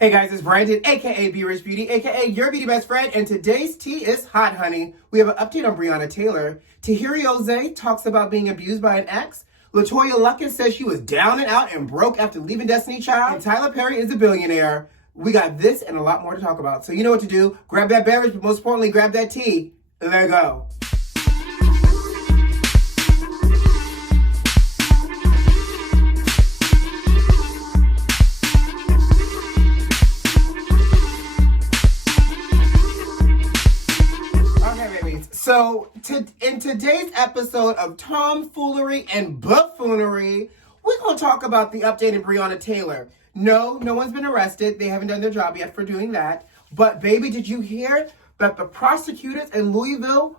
Hey guys, it's Brandon, aka B.Rich Beauty, aka your beauty best friend, and today's tea is hot, honey. We have an update on Breonna Taylor. TAHIRY Jose talks about being abused by an ex. LETOYA LUCKETT says she was down and out and broke after leaving Destiny Child. And Tyler Perry is a billionaire. We got this and a lot more to talk about. So you know what to do. Grab that beverage, but most importantly, grab that tea. Let's go. So, in today's episode of Tomfoolery and Buffoonery, we're going to talk about the updated Breonna Taylor. No one's been arrested. They haven't done their job yet for doing that. But, baby, did you hear that the prosecutors in Louisville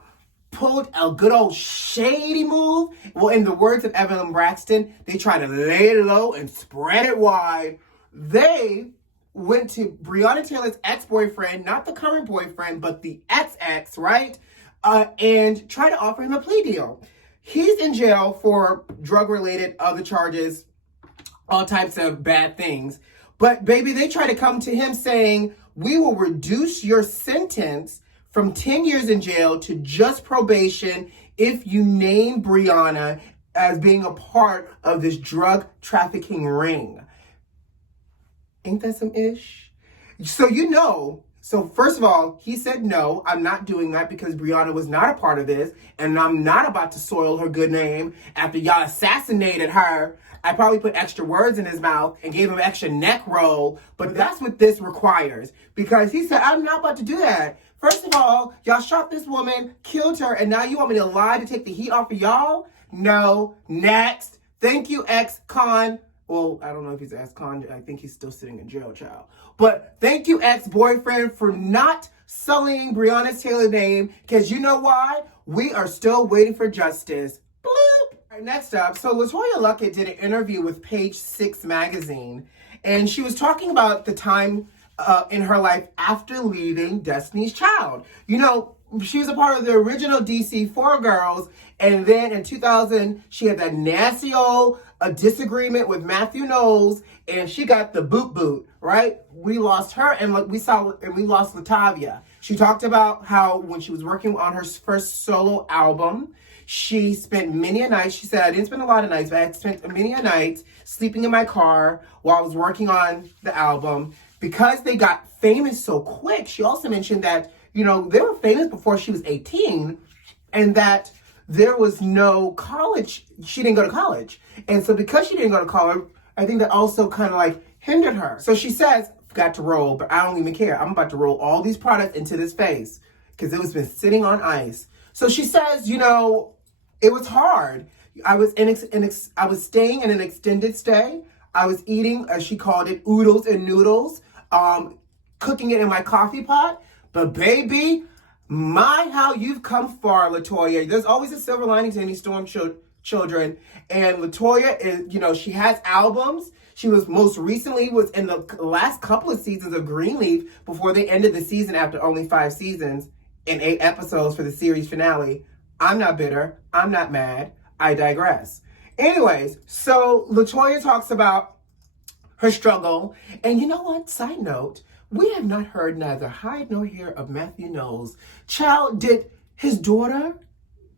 pulled a good old shady move? Well, in the words of Evelyn Braxton, they tried to lay it low and spread it wide. They went to Breonna Taylor's ex-boyfriend, not the current boyfriend, but the ex-ex, right? And try to offer him a plea deal. He's in jail for drug-related other charges, all types of bad things. But baby, they try to come to him saying, we will reduce your sentence from 10 years in jail to just probation if you name Breonna as being a part of this drug trafficking ring. Ain't that some ish? So first of all, he said, no, I'm not doing that because Breonna was not a part of this, and I'm not about to soil her good name after y'all assassinated her. I probably put extra words in his mouth and gave him an extra neck roll, but that's what this requires, because he said, I'm not about to do that. First of all, y'all shot this woman, killed her, and now you want me to lie to take the heat off of y'all? No. Next. Thank you, ex-con. Well, I don't know if he's ex-con. I think he's still sitting in jail, child. But thank you, ex-boyfriend, for not sullying Breonna Taylor's name. Because you know why? We are still waiting for justice. Bloop. All right, next up, so LETOYA LUCKETT did an interview with Page 6 magazine. And she was talking about the time in her life after leaving Destiny's Child. You know, she was a part of the original DC 4 girls. And then in 2000, she had that nasty old disagreement with Matthew Knowles, and she got the boot, right? We lost her, and we lost LaTavia. She talked about how when she was working on her first solo album, she spent many a night. She said, I didn't spend a lot of nights, but I spent many a night sleeping in my car while I was working on the album. Because they got famous so quick, she also mentioned that, you know, they were famous before she was 18, and that there was no college. She didn't go to college. And so because she didn't go to college, I think that also kind of like hindered her. So she says, got to roll, but I don't even care. I'm about to roll all these products into this face because it was been sitting on ice. So she says, you know, it was hard. I was staying in an extended stay. I was eating, as she called it, oodles and noodles, cooking it in my coffee pot. But baby, my, how you've come far, LETOYA. There's always a silver lining to any storm children. And LETOYA is, you know, she has albums. She was most recently in the last couple of seasons of Greenleaf before they ended the season after only 5 seasons and 8 episodes for the series finale. I'm not bitter. I'm not mad. I digress. Anyways, so LETOYA talks about her struggle. And you know what? Side note, we have not heard neither hide nor hair of Matthew Knowles. Child, did his daughter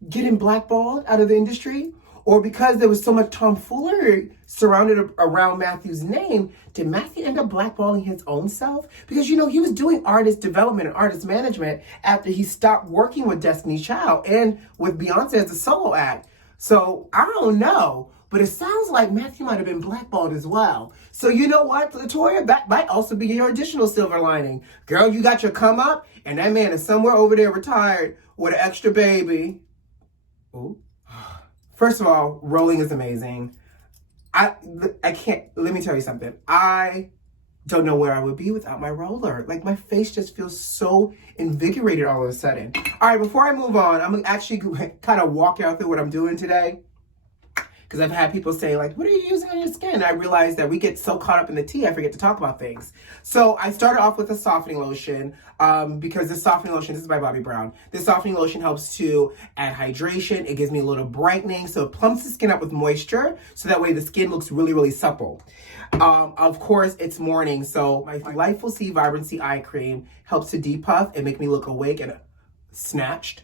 get him blackballed out of the industry? Or because there was so much tomfoolery surrounded around Matthew's name, did Matthew end up blackballing his own self? Because, you know, he was doing artist development and artist management after he stopped working with Destiny's Child and with Beyonce as a solo act. So, I don't know. But it sounds like Matthew might have been blackballed as well. So you know what, LETOYA, that might also be your additional silver lining. Girl, you got your come up, and that man is somewhere over there retired with an extra baby. Ooh. First of all, rolling is amazing. I can't, let me tell you something. I don't know where I would be without my roller. Like, my face just feels so invigorated all of a sudden. All right, before I move on, I'm going to actually kind of walk y'all through what I'm doing today. because I've had people say, like, what are you using on your skin? And I realized that we get so caught up in the tea, I forget to talk about things. So I started off with a softening lotion because this softening lotion, this is by Bobbi Brown. This softening lotion helps to add hydration. It gives me a little brightening. So it plumps the skin up with moisture. So that way the skin looks really, really supple. Of course, it's morning. So my Lightful C Vibrancy Eye Cream helps to depuff and make me look awake and snatched.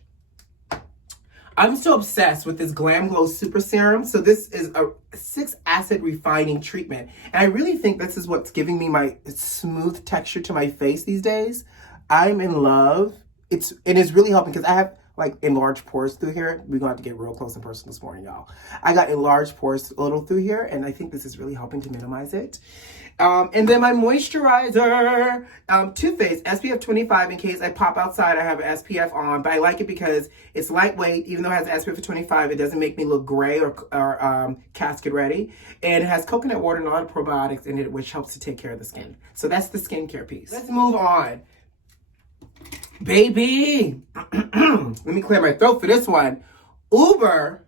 I'm still obsessed with this Glam Glow Super Serum. So this is a 6-acid refining treatment. And I really think this is what's giving me my smooth texture to my face these days. I'm in love. It is really helping because I have like enlarged pores through here. We're gonna have to get real close in person this morning, y'all. I got enlarged pores a little through here, and I think this is really helping to minimize it. And then my moisturizer, Too Faced SPF 25. In case I pop outside, I have an SPF on, but I like it because it's lightweight. Even though it has an SPF 25, it doesn't make me look gray or casket ready. And it has coconut water and a lot of probiotics in it, which helps to take care of the skin. So that's the skincare piece. Let's move on. Baby, let me clear my throat for this one. Uber,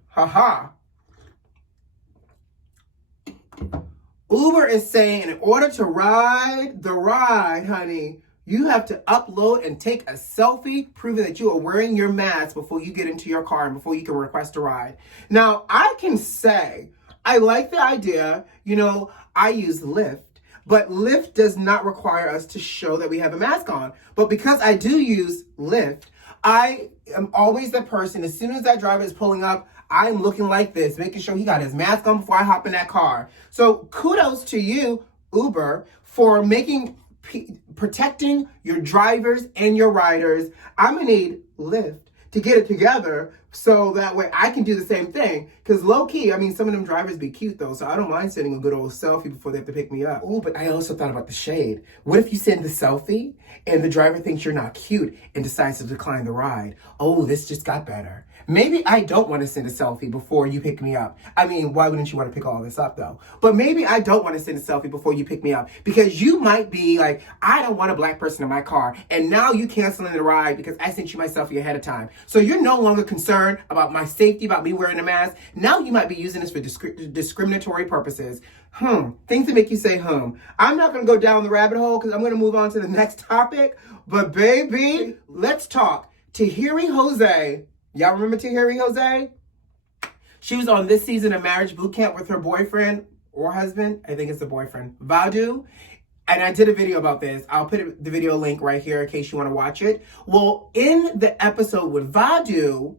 Uber is saying in order to ride the ride, honey, you have to upload and take a selfie proving that you are wearing your mask before you get into your car and before you can request a ride. Now, I can say, I like the idea, you know, I use Lyft. But Lyft does not require us to show that we have a mask on. But because I do use Lyft, I am always the person, as soon as that driver is pulling up, I'm looking like this, making sure he got his mask on before I hop in that car. So kudos to you, Uber, for protecting your drivers and your riders. I'm gonna need Lyft to get it together so that way I can do the same thing. Because low key, I mean, some of them drivers be cute though, so I don't mind sending a good old selfie before they have to pick me up. Oh, but I also thought about the shade. What if you send the selfie and the driver thinks you're not cute and decides to decline the ride? Oh, this just got better. Maybe I don't want to send a selfie before you pick me up. I mean, why wouldn't you want to pick all this up though? But maybe I don't want to send a selfie before you pick me up because you might be like, I don't want a black person in my car. And now you canceling the ride because I sent you my selfie ahead of time. So you're no longer concerned about my safety, about me wearing a mask. Now you might be using this for discriminatory purposes. Things that make you say, I'm not going to go down the rabbit hole because I'm going to move on to the next topic. But baby, let's talk. Tahiri Jose. Y'all remember Tahiri Jose? She was on this season of Marriage Boot Camp with her boyfriend or husband. I think it's the boyfriend, Vadu. And I did a video about this. I'll put the video link right here in case you want to watch it. Well, in the episode with Vadu,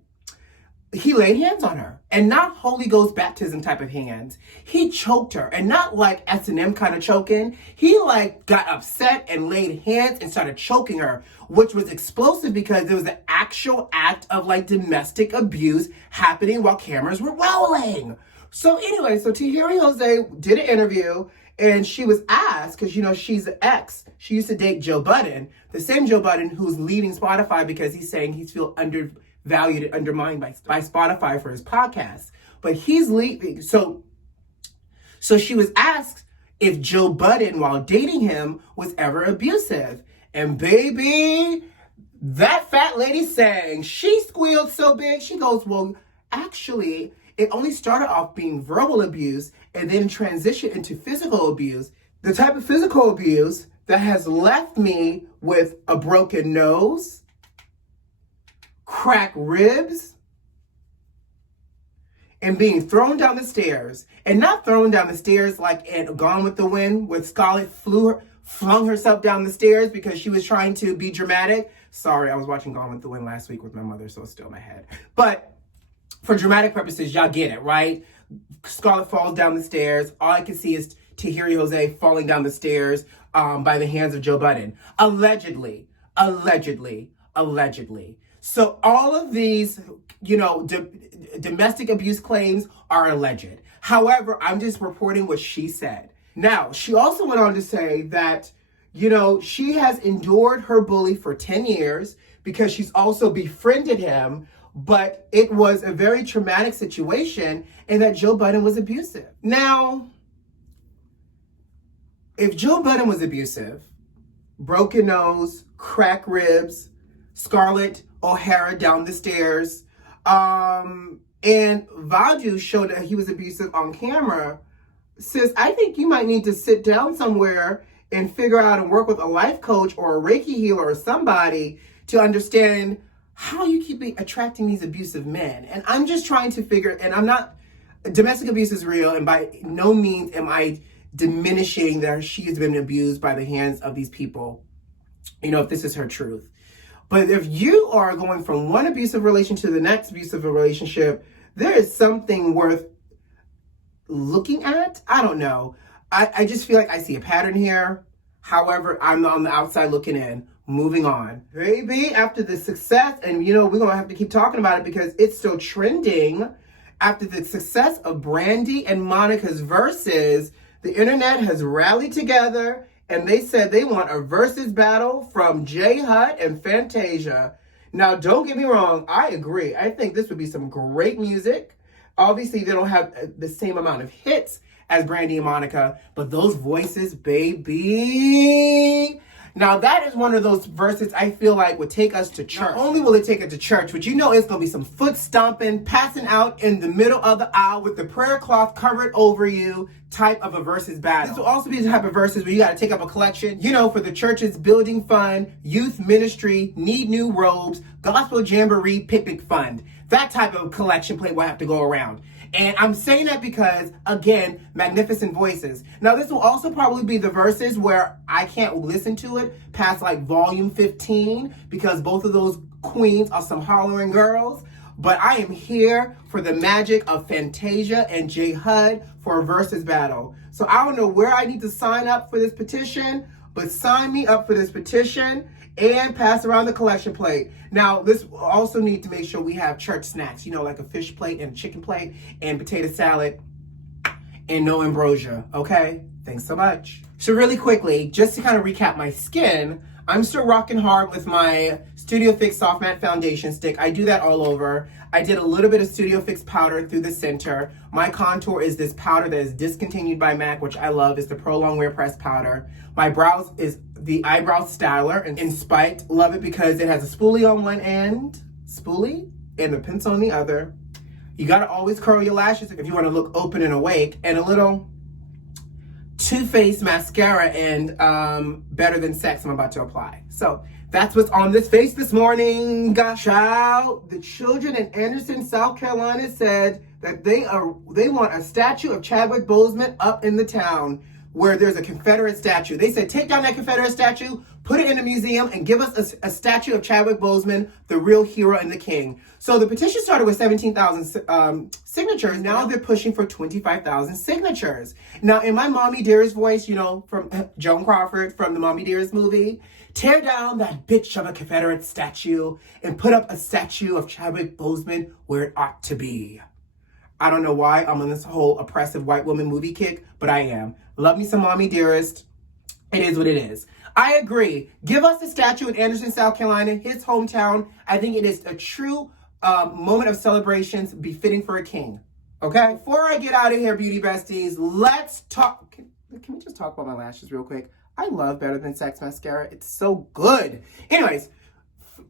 he laid hands on her, and not Holy Ghost baptism type of hands. He choked her, and not like S&M kind of choking. He like got upset and laid hands and started choking her, which was explosive because there was an actual act of like domestic abuse happening while cameras were rolling. So anyway, so Tahiri Jose did an interview, and she was asked, because you know she's an ex. She used to date Joe Budden, the same Joe Budden who's leaving Spotify because he's saying he's feel undervalued and undermined by Spotify for his podcast. But he's leaving. So she was asked if Joe Budden, while dating him, was ever abusive. And baby, that fat lady sang, she squealed so big. She goes, well, actually, it only started off being verbal abuse and then transitioned into physical abuse. The type of physical abuse that has left me with a broken nose, cracked ribs, and being thrown down the stairs. And not thrown down the stairs like in Gone with the Wind, where Scarlett flung herself down the stairs because she was trying to be dramatic. Sorry, I was watching Gone with the Wind last week with my mother, so it's still in my head. But for dramatic purposes, y'all get it, right? Scarlett falls down the stairs. All I can see is Tahiri Jose falling down the stairs by the hands of Joe Budden. Allegedly. So all of these, you know, domestic abuse claims are alleged. However, I'm just reporting what she said. Now, she also went on to say that, you know, she has endured her bully for 10 years because she's also befriended him, but it was a very traumatic situation and that Joe Budden was abusive. Now, if Joe Budden was abusive, broken nose, cracked ribs, Scarlett O'Hara down the stairs, and Vadu showed that he was abusive on camera, sis, I think you might need to sit down somewhere and figure out and work with a life coach or a Reiki healer or somebody to understand how you keep attracting these abusive men. And I'm just trying to figure, and I'm not, domestic abuse is real, and by no means am I diminishing that she has been abused by the hands of these people, you know, if this is her truth. But if you are going from one abusive relationship to the next abusive relationship, there is something worth looking at. I don't know. I just feel like I see a pattern here. However, I'm on the outside looking in. Moving on. Baby, after the success, and you know, we're going to have to keep talking about it because it's still trending. After the success of Brandy and Monica's verses, the internet has rallied together and they said they want a versus battle from J Hut and Fantasia. Now, don't get me wrong. I agree. I think this would be some great music. Obviously, they don't have the same amount of hits as Brandy and Monica, but those voices, baby. Now, that is one of those verses I feel like would take us to church. Not only will it take it to church, but you know it's going to be some foot stomping, passing out in the middle of the aisle with the prayer cloth covered over you type of a versus battle. This will also be the type of verses where you got to take up a collection, you know, for the church's building fund, youth ministry, need new robes, gospel jamboree, picnic fund. That type of collection plate will have to go around. And I'm saying that because, again, magnificent voices. Now, this will also probably be the verses where I can't listen to it past like volume 15 because both of those queens are some hollering girls. But I am here for the magic of Fantasia and J Hud for a versus battle. So I don't know where I need to sign up for this petition, but sign me up for this petition and pass around the collection plate. Now, this also need to make sure we have church snacks, you know, like a fish plate and a chicken plate and potato salad and no ambrosia, okay? Thanks so much. So really quickly, just to kind of recap my skin, I'm still rocking hard with my Studio Fix Soft Matte Foundation Stick. I do that all over. I did a little bit of Studio Fix powder through the center. My contour is this powder that is discontinued by MAC, which I love. It's the Pro Longwear Pressed Powder. My brows is the Eyebrow Styler in Spiked. Love it because it has a spoolie on one end, and a pencil on the other. You gotta always curl your lashes if you wanna look open and awake. And a little Too Faced mascara and Better Than Sex I'm about to apply. So that's what's on this face this morning. Child, the children in Anderson, South Carolina said that they want a statue of Chadwick Boseman up in the town where there's a Confederate statue. They said, take down that Confederate statue, put it in a museum, and give us a statue of Chadwick Boseman, the real hero and the king. So the petition started with 17,000 signatures. Now they're pushing for 25,000 signatures. Now, in my Mommy Dearest voice, you know, from Joan Crawford from the Mommy Dearest movie, tear down that bitch of a Confederate statue and put up a statue of Chadwick Boseman where it ought to be. I don't know why I'm on this whole oppressive white woman movie kick, but I am. Love me some Mommy Dearest. It is what it is. I agree. Give us a statue in Anderson, South Carolina, his hometown. I think it is a true moment of celebrations befitting for a king. Okay? Before I get out of here, beauty besties, let's talk. Can we just talk about my lashes real quick? I love Better Than Sex Mascara. It's so good. Anyways,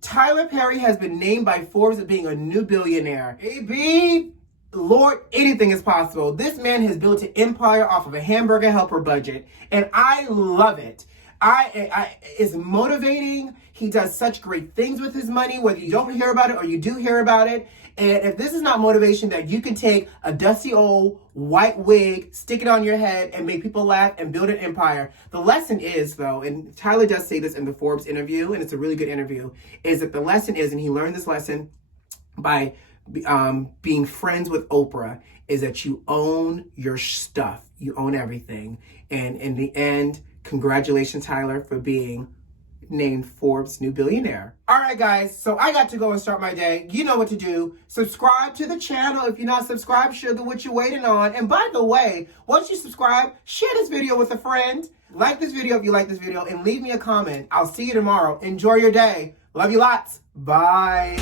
Tyler Perry has been named by Forbes as being a new billionaire. AB, Lord, anything is possible. This man has built an empire off of a hamburger helper budget, and I love it. It's motivating. He does such great things with his money, whether you don't hear about it or you do hear about it. And if this is not motivation that you can take a dusty old white wig, stick it on your head, and make people laugh and build an empire. The lesson is, though, and Tyler does say this in the Forbes interview, and it's a really good interview, is that the lesson is, and he learned this lesson by being friends with Oprah, is that you own your stuff. You own everything. And in the end, congratulations, Tyler, for being named Forbes' new billionaire. All right, guys, so I got to go and start my day. You know what to do. Subscribe to the channel. If you're not subscribed, sugar, what you waiting on? And by the way, once you subscribe, share this video with a friend. Like this video if you like this video, and leave me a comment. I'll see you tomorrow. Enjoy your day. Love you lots. Bye.